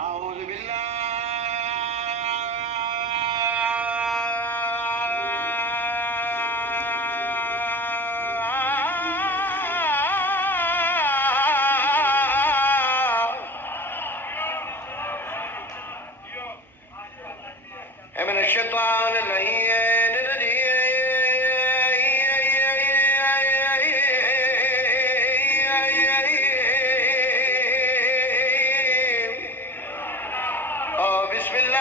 أعوذ بالله من الشيطان اللعين بسم الله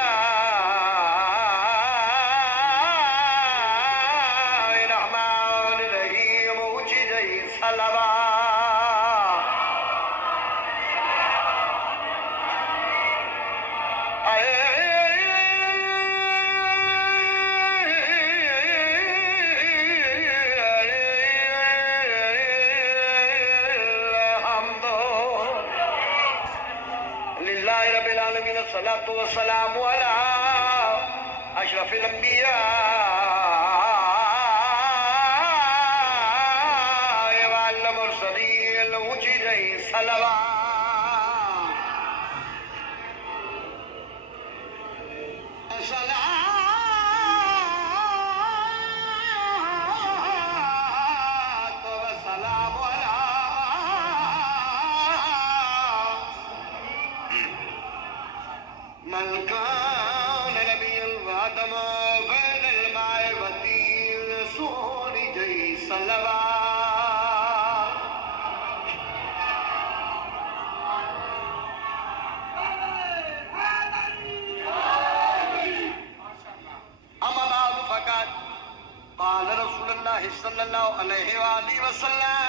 الرحمن الرحيم وجدي صلوات رب العالمين الصلاة والسلام على أشرف الأنبياء والمرسلين وجدي صلوات من كان نبيا وآدم بين الماء والطين سوني جي صلوات أما بعد فقد قال رسول الله صلى الله عليه وآله وسلم